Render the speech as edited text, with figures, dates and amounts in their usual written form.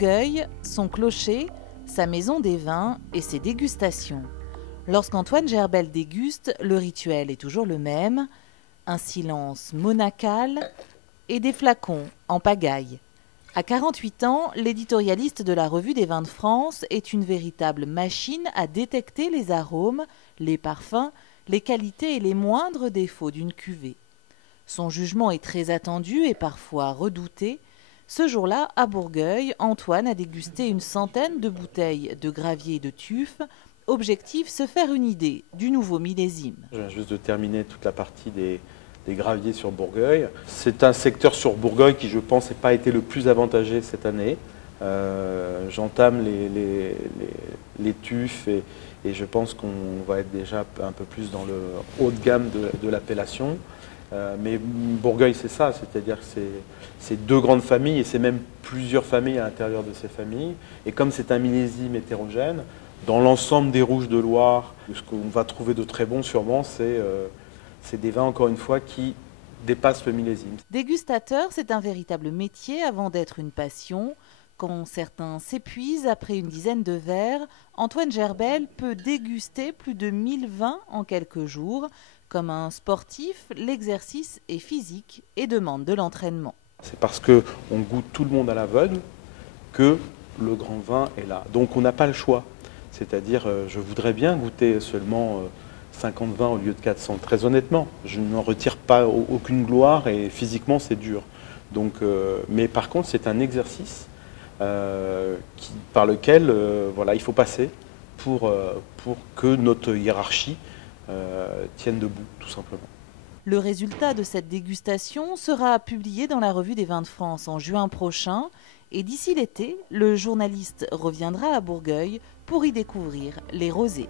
Bourgueil, son clocher, sa maison des vins et ses dégustations. Lorsqu'Antoine Gerbel déguste, le rituel est toujours le même, un silence monacal et des flacons en pagaille. À 48 ans, l'éditorialiste de la Revue des vins de France est une véritable machine à détecter les arômes, les parfums, les qualités et les moindres défauts d'une cuvée. Son jugement est très attendu et parfois redouté. Ce jour-là, à Bourgueil, Antoine a dégusté une centaine de bouteilles de gravier et de tuf. Objectif, se faire une idée du nouveau millésime. Je viens juste de terminer toute la partie des graviers sur Bourgueil. C'est un secteur sur Bourgueil qui, je pense, n'a pas été le plus avantagé cette année. J'entame les tufs et je pense qu'on va être déjà un peu plus dans le haut de gamme de l'appellation. Mais Bourgueil, c'est ça, c'est-à-dire que c'est deux grandes familles et c'est même plusieurs familles à l'intérieur de ces familles. Et comme c'est un millésime hétérogène, dans l'ensemble des rouges de Loire, ce qu'on va trouver de très bon sûrement, c'est des vins, encore une fois, qui dépassent le millésime. Dégustateur, c'est un véritable métier avant d'être une passion. Quand certains s'épuisent après une dizaine de verres, Antoine Gerbel peut déguster plus de 1000 vins en quelques jours. Comme un sportif, l'exercice est physique et demande de l'entraînement. C'est parce qu'on goûte tout le monde à l'aveugle que le grand vin est là. Donc on n'a pas le choix. C'est-à-dire, je voudrais bien goûter seulement 50 vins au lieu de 400. Très honnêtement, je n'en retire pas aucune gloire et physiquement c'est dur. Donc, mais par contre, c'est un exercice par lequel voilà, il faut passer pour que notre hiérarchie tienne debout, tout simplement. Le résultat de cette dégustation sera publié dans la Revue des vins de France en juin prochain. Et d'ici l'été, le journaliste reviendra à Bourgueil pour y découvrir les rosés.